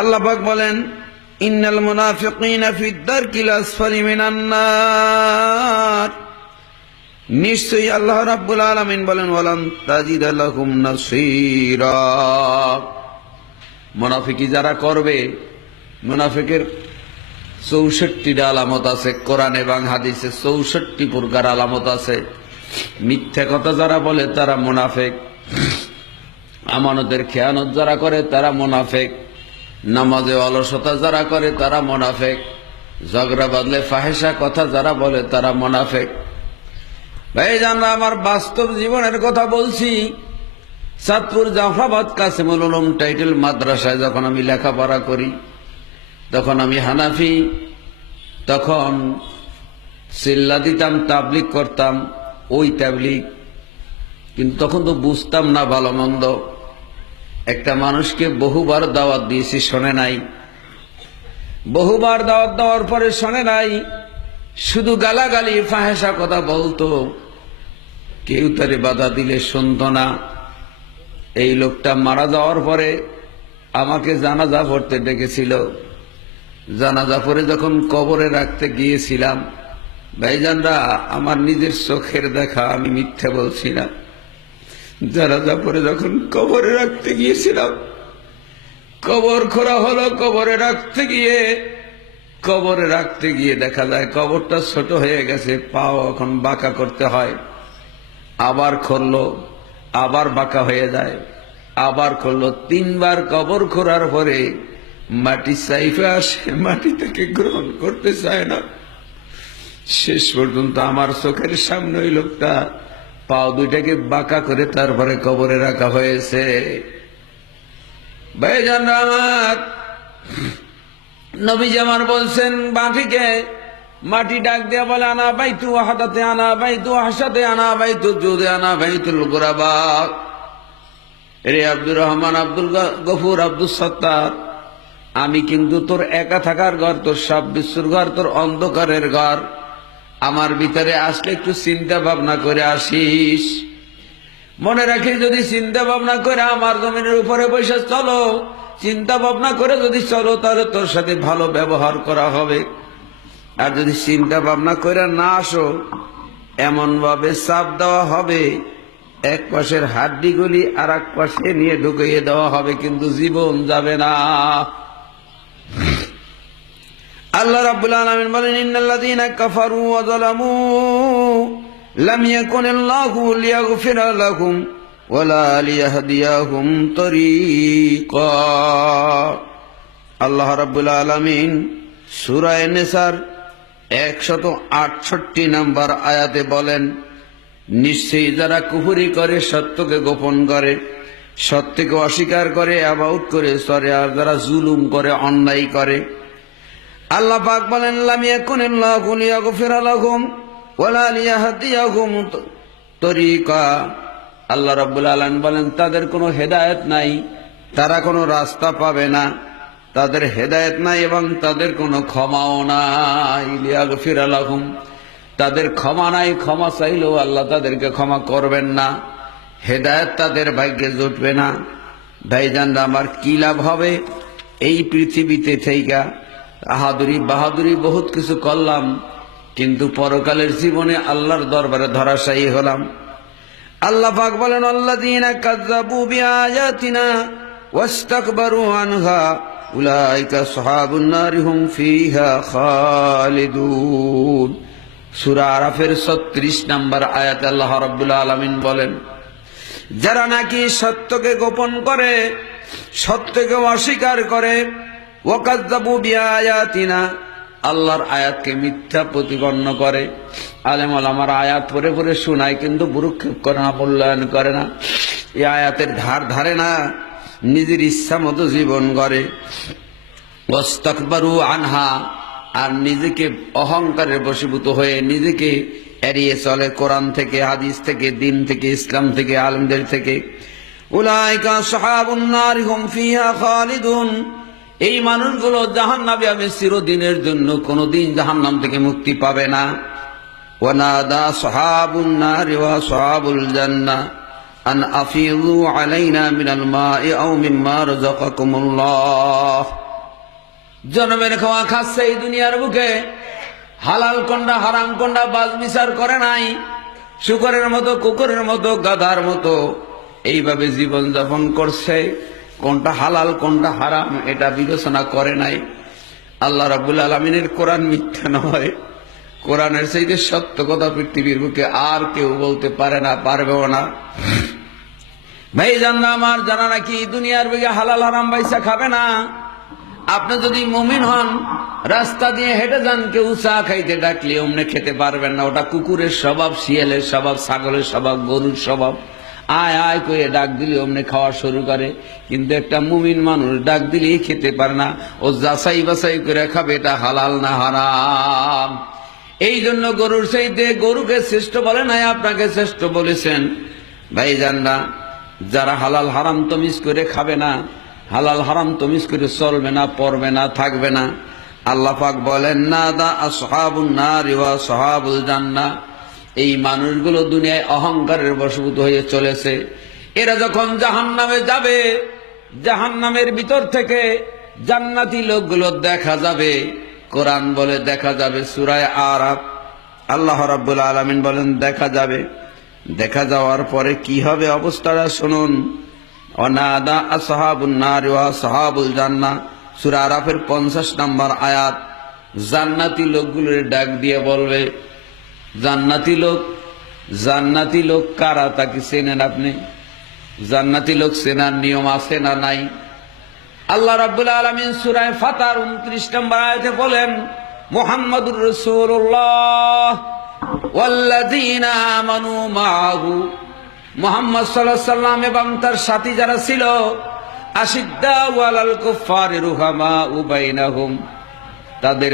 আল্লাহ পাক বলেন ইন্নাল মুনাফিকিনা ফিদ দারকিল আসফালি মিনান নার, নিশ্চয়ই আল্লাহ রাব্বুল আলামিন বলেন ওয়ালান তাজিদা লাহুম নাসীরা। মুনাফিকি যারা করবে, মুনাফিকের ৬৪টা আলামত আছে কোরআন এবং হাদিসে, ৬৪ প্রকার আলামত আছে। মিথ্যা কথা যারা বলে তারা মুনাফিক, আমানতের খেয়ানত যারা করে তারা মুনাফিক, নামাজে অলসতা যারা করে তারা মুনাফিক, ঝগড়া বাদলে ফাহেসা কথা যারা বলে তারা মুনাফিক। ভাই জানরা, আমার বাস্তব জীবনের কথা বলছি। চাঁদপুর জাফরাবাদ কাসিমুল উলুম টাইটেল মাদ্রাসায় যখন আমি লেখাপড়া করি, তখন আমি হানাফি, তখন চিল্লা দিতাম, তাবলিগ করতাম, ওই তাবলিগ। কিন্তু তখন তো বুঝতাম না ভালো মন্দ। একটা মানুষকে বহুবার দাওয়াত দিয়েছি, শোনে নাই। বহুবার দাওয়াত দেওয়ার পরে শোনে নাই, শুধু গালাগালি ফাহেসা কথা বলতো, কেউ তারে বাধা দিলে শুনতো না। এই লোকটা মারা যাওয়ার পরে আমাকে জানাজা পড়তে ডেকেছিল। জানাজা পড়ে যখন কবরে রাখতে গিয়েছিলাম, ভাইজানরা, আমার নিজের চোখের দেখা, আমি মিথ্যা বলছি না। জানাজা পড়ে যখন কবরে রাখতে গিয়েছিলাম, কবর খোঁড়া হলো। কবরে রাখতে গিয়ে দেখা যায় কবরটা ছোট হয়ে গেছে, পাও এখন বাঁকা করতে হয়। আবার খুললো, আবার বাঁকা হয়ে যায়, আবার খুললো। ৩ বার কবর খোঁড়ার পরে মাটি চাইফে আসে, মাটি থেকে গ্রহণ করতে চায় না। শেষ পর্যন্ত আমার চোখের সামনে ওই লোকটা পাও দুইটাকে বাঁকা করে তারপরে কবরে রাখা হয়েছে। ভাইজানরা আমার, নবীজি আমার বলছেন, মাটি ডাক দিয়া বলে আনা বাইতু ওয়াহাদাতে, আনা বাইতু হাসাতে, আনা বাইতু জুদে, আনা বাইতুল গুরাবা। রে আব্দুর রহমান, আব্দুল গফুর, আব্দুল সত্তার, আমি কিন্তু তোর একা থাকার ঘর, তোর সব বিশ্বর ঘর, তোর অন্ধকারের ঘর। আমার ভিতরে আসলে একটু চিন্তা ভাবনা করে আসিস। মনে রাখি, যদি চিন্তা ভাবনা করে আমার জমিনের উপরে বসে চলো, চিন্তা ভাবনা করে যদি চলো, তাহলে তোর সাথে ভালো ব্যবহার করা হবে। আর যদি চিন্তা ভাবনা করে না আসো, এমন ভাবে চাপ দেওয়া হবে, এক পাশের হাড্ডিগুলি আর এক পাশে নিয়ে ঢুকিয়ে দেওয়া হবে, কিন্তু জীবন যাবে না। আল্লাহ রাব্বুল আলামিন বলেন ইন্নাল্লাযীনা কাফারু ওয়া যালামু লাম ইয়াকুনিল্লাহু লিয়াগফিরা লাহুম ওয়ালা লিয়াহদিয়াহুম তরিকা। আল্লাহ রাব্বুল আলামিন সূরা নিসার 168 নম্বর আয়াতে বলেন, নিশ্চয়ই যারা কুফরি করে, সত্যকে গোপন করে, সত্যকে অস্বীকার করে, আবাউট করে চলে, আর যারা জুলুম করে, অন্যায় করে, আল্লাহ পাক বলেন লাম ইয়াকুনিল্লাহু লিয়াগফিরা লাহুম ওয়ালা লিয়াহদিয়াহুম তরিকা। আল্লাহ রাব্বুল আলামিন বলেন তাদের কোনো হেদায়েত নাই, তারা কোনো রাস্তা পাবে না, তাদের হেদায়েত নাই এবং তাদের কোনো ক্ষমাও নাই। লিয়াগফিরা লাহুম, তাদের ক্ষমা নাই, ক্ষমা চাইলেও আল্লাহ তাদেরকে ক্ষমা করবেন না, হেদায়েত তাদের ভাগ্যে জুটবে না। ভাইজানরা আমার, কি লাভ হবে এই পৃথিবীতে থেকে? বাহাদুরি বহুত কিছু করলাম, কিন্তু পরকালের জীবনে আল্লাহর দরবারে ধরাশায়ী হলাম। আল্লাহ পাক বলেন আল্লাযীনা কাযযাবু বিআয়াতিনা ওয়াস্তাকবারু আনহা উলাইকা আসহাবুন নারি হুম ফিহা খালিদুন। সূরা আরাফের ৩৬ নম্বর আয়াতে আল্লাহ রাব্বুল আলামিন বলেন, যারা নাকি সত্যকে গোপন করে, সত্যকে অস্বীকার করে, ওয়াকাযযাবু বিআয়াতিনা, আল্লাহর আয়াতকে মিথ্যা প্রতিপন্ন করে। আলেম ওলামার আয়াত পড়ে পড়ে শোনায়, কিন্তু ভ্রুক্ষেপ করে না, মূল্যায়ন করে না, এই আয়াতের ধারে না, নিজের ইচ্ছা মতো জীবন করে। ওয়াস্তাকবারু আনহা, আর নিজেকে অহংকারের বশীভূত হয়ে নিজেকে এড়িয়ে চলে কোরআন থেকে, হাদিস থেকে, দিন থেকে, ইসলাম থেকে, আলেমদের থেকে। উলাইকা আসহাবুন নারি হুম ফিহা খালিদুন, এই মানুষগুলো জাহান্নামে হবে চিরদিনের জন্য, কোনদিন জাহান্নাম থেকে মুক্তি পাবে না। ওয়ানাদা আসহাবুন নারি ওয়া আসহাবুল জান্নাহ, আন আফিযু আলাইনা মিনাল মা'i আও মিম্মা রাযাকাকুমুল্লাহ। জনমের খাওয়া খাচ্ছে এই দুনিয়ার বুকে, হালাল কোনটা হারাম কোনটা বাজ বিচার করে নাই। শুকরের মতো, কুকুরের মতো, গাধার মতো এইভাবে জীবন যাপন করছে। কোনটা হালাল কোনটা হারাম এটা বিবেচনা করে নাই। আল্লাহ রাব্বুল আলামিনের কোরআন মিথ্যা নয়। কোরআনের চাইতে সত্য কথা পৃথিবীর বুকে আর কেউ বলতে পারে না, পারবেও না। ভাই জাননা আমার, জানা নাকি দুনিয়ার বুকে হালাল হারাম বাইসা খাবে না। আপনি যদি মুমিন হন, রাস্তা দিয়ে হেঁটে যান, কেউ চা খাইতে ডাকলে অমনে খেতে পারবেন না। ওটা কুকুরের স্বভাব, শিয়ালের স্বভাব, ছাগলের স্বভাব, গরুর স্বভাব। আয় আয় করে ডাক দিলে অমনে খাওয়া শুরু করে। কিন্তু একটা মুমিন মানুষ ডাক দিলেই খেতে পারে না। ও যাচাই বাছাই করে খাবে এটা হালাল না হারাম। এই জন্য গরুর চাইতে গরুকে শ্রেষ্ঠ বলে নাই, আপনাকে শ্রেষ্ঠ বলেছেন। ভাই জাননা, যারা হালাল হারাম তমিজ করে খাবে না, হালাল হারাম তমিজ করে চলবে না, পড়বে না, থাকবে না, আল্লাহ পাক বলেন নাদা আসহাবুন নার ওয়া আসহাবুল জান্নাহ। এই মানুষগুলো দুনিয়ায় অহংকারের বশভূত হয়ে চলেছে। এরা যখন জাহান্নামে যাবে, জাহান্নামের ভিতর থেকে জান্নাতি লোকগুলো দেখা যাবে। কোরআন বলে দেখা যাবে, সূরা আরাফ আল্লাহ রাব্বুল আলামিন বলেন দেখা যাবে। দেখা যাওয়ার পরে কি হবে অবস্থাটা শুনুন। অনাদা আসহাবুন নার ওয়া আসহাবুল জান্নাহ, সূরা আরাফের 50 নম্বর আয়াত। জান্নাতি লোকগুলোর ডাক দিয়ে বলবে, জান্নাতি লোক কারা তা কি চেনেন আপনি? জান্নাতি লোক চেনার নিয়ম আছে না নাই? আল্লাহ রাব্বুল আলামিন সূরা ফাতার 29 নম্বর আয়াতে বলেন, মুহাম্মাদুর রাসূলুল্লাহ ওয়াল্লাযীনা আমানু মাআহু, মুহাম্মদ সাল্লাল্লাহু আলাইহি সাল্লাম এবং তার সাথী যারা ছিল, আশিদ্দাউ আলাল কুফফারি রুহামাউ বাইনাহুম, তাদের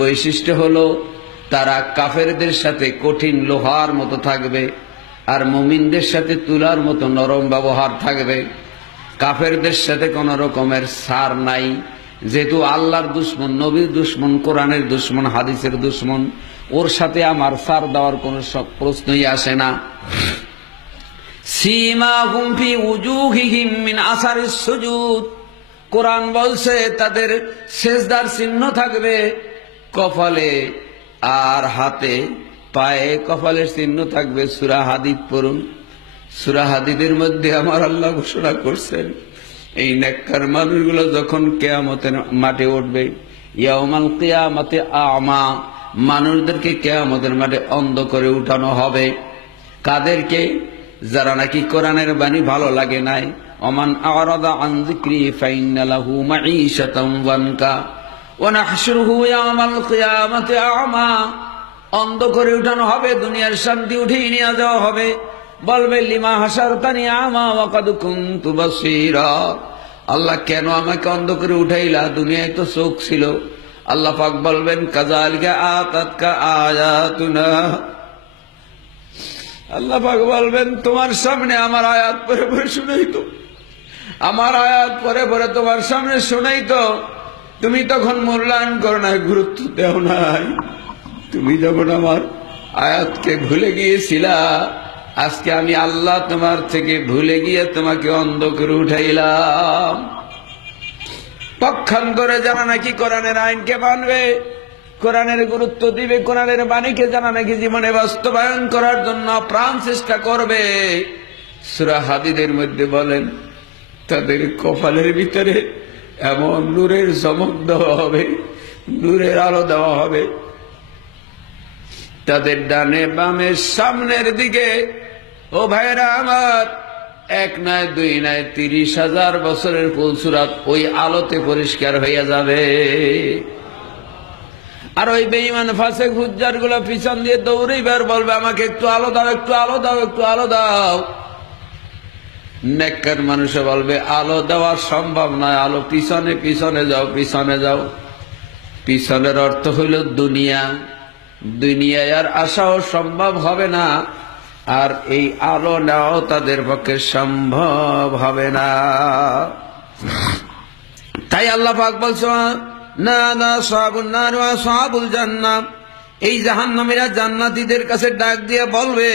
বৈশিষ্ট্য হলো তারা কাফেরদের সাথে কঠিন লোহার মতো থাকবে, আর মুমিনদের সাথে তুলার মতো নরম ব্যবহার থাকবে। কাফেরদের সাথে কোন রকমের ছাড় নাই, যেহেতু আল্লাহর দুশ্মন, নবীর দুশ্মন, কোরআনের দুশ্মন, হাদিসের দুশ্মন, ওর সাথে আমার ছাড় দেওয়ার কোনো প্রশ্নই আসে না। সীমাহুম ফি উজুহিহিম মিন আসারিস সুজুদ, কোরআন বলছে তাদের সেজদার চিহ্ন থাকবে কপালে আর হাতে, পায়ে কপালের চিহ্ন থাকবে। সূরা হাদিদ পড়ুন। সূরা হাদিদের মধ্যে আমার আল্লাহ ঘোষণা করছেন, এই নেককার মানুষগুলো যখন কিয়ামতের মাঠে উঠবে, ইয়াউমাল কিয়ামতে আমা, মানুষদেরকে কিয়ামতের মাঠে অন্ধ করে উঠানো হবে। কাদেরকে? যারা নাকি কোরআনের বাণী ভালো লাগে নাই। ওমান আরাদা আন যিকরি ফাইন্না লাহু মাঈশাতান ওয়ানকা ওয়া নাহশুরুহু ইয়াওমাল কিয়ামাতি আমা, অন্ধ করে উঠানো হবে, দুনিয়ার শান্তি উঠিয়ে নিয়ে যাওয়া হবে। বলবে লিমা হাসারতানি আমা ওয়া কাদ কুনতু বাসীরা, আল্লাহ কেন আমাকে অন্ধ করে উঠাইলা, দুনিয়ায় তো চোখ ছিল। আল্লাহ পাক বলবেন কাযালিকা আতাতকা আয়াতুনা, আল্লাহ পাক বলবেন তোমার সামনে আমার আয়াত পড়ে পড়ে শুনাইতো, আমার আয়াত পড়ে পড়ে তোমার সামনে শুনাইতো, তুমি তখন মূল্যায়ন করো নাই, গুরুত্ব দেও নাই। তুমি যখন আমার আয়াতকে ভুলে গিয়েছিলা, আজকে আমি আল্লাহ তোমার থেকে ভুলে গিয়ে তোমাকে অন্ধ করে উঠাইলাম। পক্ষান্তরে যারা নাকি কোরআনের আইনকে মানবে, কোরআনের গুরুত্ব দিবে, কোরআনের বাণীকে যারা নাকি জীবনে বাস্তবায়ন করার জন্য প্রাণ চেষ্টা করবে, সূরা হাদিদের মধ্যে বলেন তাদের কপালের ভিতরে এমন নূরের চমক দেওয়া হবে, নূরের আলো দেওয়া হবে, তাদের ডানে বামে সামনের দিকে, ও ভাইরা আমার, এক নয় দুই নয় 30,000 বছরের ফুলসুরাত ওই আলোতে পরিষ্কার হইয়া যাবে। আর ওই বেঈমান ফাসেক ফুজ্জার গুলো পিছন দিয়ে দৌড়াইবার বলবে আমাকে একটু আলো দাও, একটু আলো দাও, একটু আলো দাও। নেককার মানুষে বলবে আলো দেওয়া সম্ভব নয়, আলো পিছনে পিছনে যাও, পিছনে যাও। পিছনের অর্থ হইল দুনিয়া, দুনিয়ায় আর আসাও সম্ভব হবে না, আর এই আলো নেওয়াও তাদের পক্ষে সম্ভব হবে না। তাই আল্লাহ পাক বলছে না না আসহাবুন নার ওয়া আসহাবুল জান্নাহ, এই জাহান্নামীরা জান্নাতীদের কাছে ডাক দিয়ে বলবে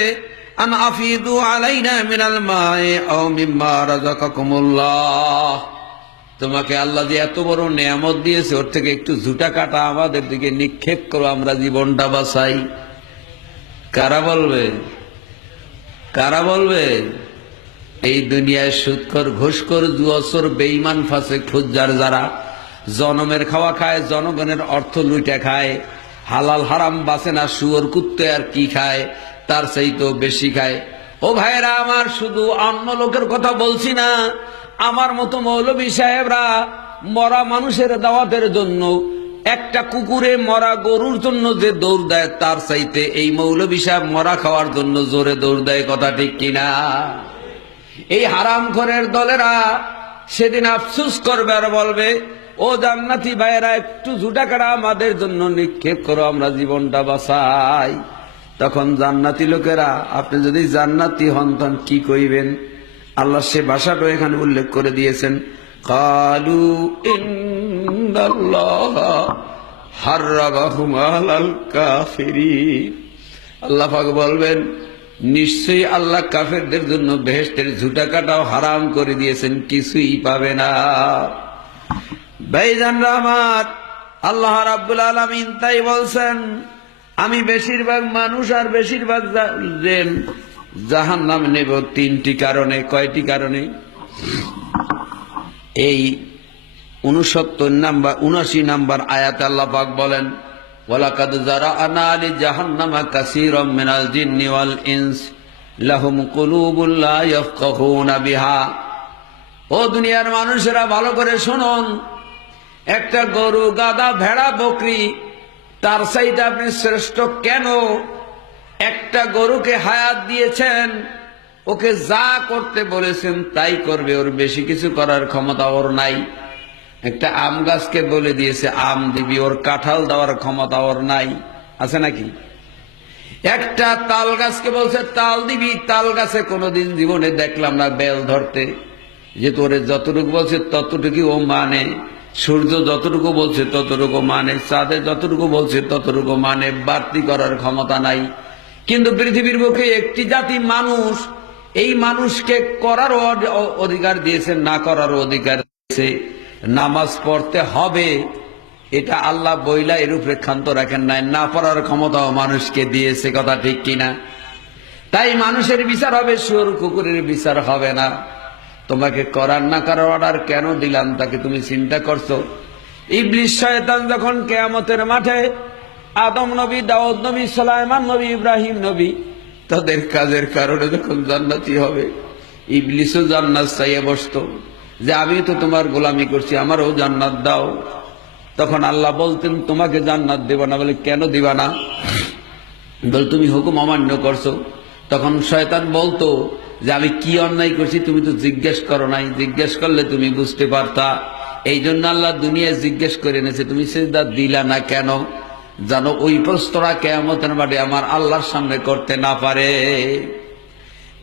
আন আফিদু আলাইনা মিনাল মা'i আও মিম্মা রাযাকাকুমুল্লাহ, তোমাকে আল্লাহ যে এত বড় নেয়ামত দিয়েছে ওর থেকে একটু ঝুটা কাটা আমাদের দিকে নিক্ষেপ করো, আমরা জীবনটা বাঁচাই। কারা বলবে? কারা বলবে? এই দুনিয়ায় সুদখোর, ঘুষখোর, জুয়াচোর, বেঈমান, ফাসিক, ফুজ্জার যারা জনমের খাওয়া খায়, জনগণের অর্থ লুটে খায়, হালাল হারাম বাঁচে না, শুয়োর কুত্তে আর কি খায়, তার চাইতেও বেশি খায়। ও ভাইরা আমার, শুধু অন্য লোকের কথা বলছি না, আমার মতো মৌলবী সাহেবরা মরা মানুষের দাওয়াতের জন্য একটা কুকুরে মরা গরুর জন্য যে দৌড় দেয়, তার চাইতে এই মৌলবী সাহেব মরা খাওয়ার জন্য জোরে দৌড় দেয়। কথা ঠিক কিনা? এই হারামখোরের দলেরা সেদিন আফসোস করবে আর বলবে, ও জান্নাতি ভাইয়েরা, একটু ঝুটা কাটা আমাদের জন্য নিক্ষেপ করো, আমরা জীবনটা বাঁচাই। তখন জান্নাতি লোকেরা, আপনি যদি জান্নাতি হন তখন কি কইবেন? আল্লাহ সে ভাষাটা এখানে উল্লেখ করে দিয়েছেন। কালু ইন্নাল্লাহা হাররামাহুম আলাল কাফিরিন, আল্লাহ পাক বলবেন, নিশ্চয়ই আল্লাহ কাফেরদের জন্য বেহেশতের ঝুটা কাটাও হারাম করে দিয়েছেন, কিছুই পাবে না। ভাইজানরা আমার, আল্লাহ রাব্বুল আলামিন তাই বলছেন, আমি বেশিরভাগ মানুষ আর বেশিরভাগ জাহান্নাম নেব তিনটি কারণে। কয়টি কারণে? এই 79 নম্বর আয়াতে আল্লাহ পাক বলেন, ওয়ালাকাদ যারা'না লিজাহান্নামা কাসীরাম মিনাল জিন্নি ওয়াল ইনস লাহুম কুলুবুন লা ইয়াফকাহুনা বিহা। ও দুনিয়ার মানুষেরা, ভালো করে শুনুন, একটা গরু, গাধা, ভেড়া, বকরি তার চাইতে আপনি শ্রেষ্ঠ কেন? একটা গরুকে হায়াত দিয়েছেন, ওকে যা করতে বলেছেন তাই করবে, ওর বেশি কিছু করার ক্ষমতা ওর নাই। একটা আম গাছকে বলে দিয়েছে আম দিবি, ওর কাঁঠাল দেওয়ার ক্ষমতা ওর নাই, আছে নাকি? একটা তাল গাছকে বলছে তাল দিবি, তাল গাছে কোনোদিন জীবনে দেখলাম না বেল ধরতে। যে তোরে যতটুকু বলছে ততটুকু ও মানে, সূর্য যতটুকু বলছে ততটুকু মানে, চাঁদে যতটুকু বলছে ততটুকু মানে, বাড়তি করার ক্ষমতা নাই। কিন্তু পৃথিবীর বুকে একটি জাতি মানুষ, এই মানুষকে করার অধিকার দিয়েছে, না করার অধিকার দিয়েছে। নামাজ পড়তে হবে, এটা আল্লাহ বইলা এর উপরে ক্ষান্ত রাখেন নাই, না পড়ার ক্ষমতাও মানুষকে দিয়েছে। কথা ঠিক কিনা? তাই মানুষের বিচার হবে, শুয়োর কুকুরের বিচার হবে না। তোমাকে করার না করার অর্ডার কেন দিলাম তাকে তুমি চিন্তা করছো? ইবলিস শয়তান যখন কিয়ামতের মাঠে আদম নবী, দাউদ নবী, সুলাইমান নবী, ইব্রাহিম নবী তাদের কাজের কারণে যখন জান্নাতি হবে, ইবলিসও জান্নাত চাইয়ে বসতো যে আমি তো তোমার গোলামি করছি, আমারও জান্নাত দাও। তখন আল্লাহ বলতেন, তোমাকে জান্নাত দেব না। বলে, কেন দিবা না? বল, তুমি হুকুম অমান্য করছো। তখন শয়তান বলতো যে আমি কি অন্যায় করছি তুমি তো জিজ্ঞেস করো নাই, জিজ্ঞেস করলে তুমি বুঝতে পারতা। এই জন্য আল্লাহ দুনিয়ায় জিজ্ঞেস করে এনেছে, তুমি সিজদা দিলা না কেন? জানো ওই প্রশ্নটা কিয়ামতের মাঠে আমার আল্লাহর সামনে করতে না পারে।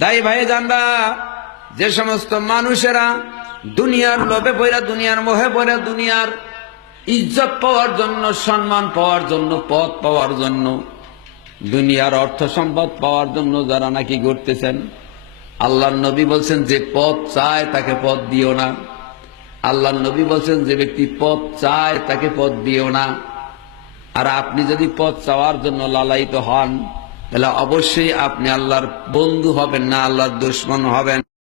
তাই ভাই জানরা, যে সমস্ত মানুষেরা দুনিয়ার লোভে পড়া, দুনিয়ার মোহে পড়া, দুনিয়ার ইজ্জত পাওয়ার জন্য, সম্মান পাওয়ার জন্য, পদ পাওয়ার জন্য, দুনিয়ার অর্থ সম্পদ পাওয়ার জন্য যারা নাকি ঘুরতেছেন, আল্লাহর নবী বলছেন যে পদ চায় তাকে পদ দিও না। আল্লাহর নবী বলছেন যে ব্যক্তি পদ চায় তাকে পদ দিও না। আর আপনি যদি পদ চাওয়ার জন্য লালায়িত হন, তাহলে অবশ্যই আপনি আল্লাহর বন্ধু হবেন না, আল্লাহর দুশমন হবেন।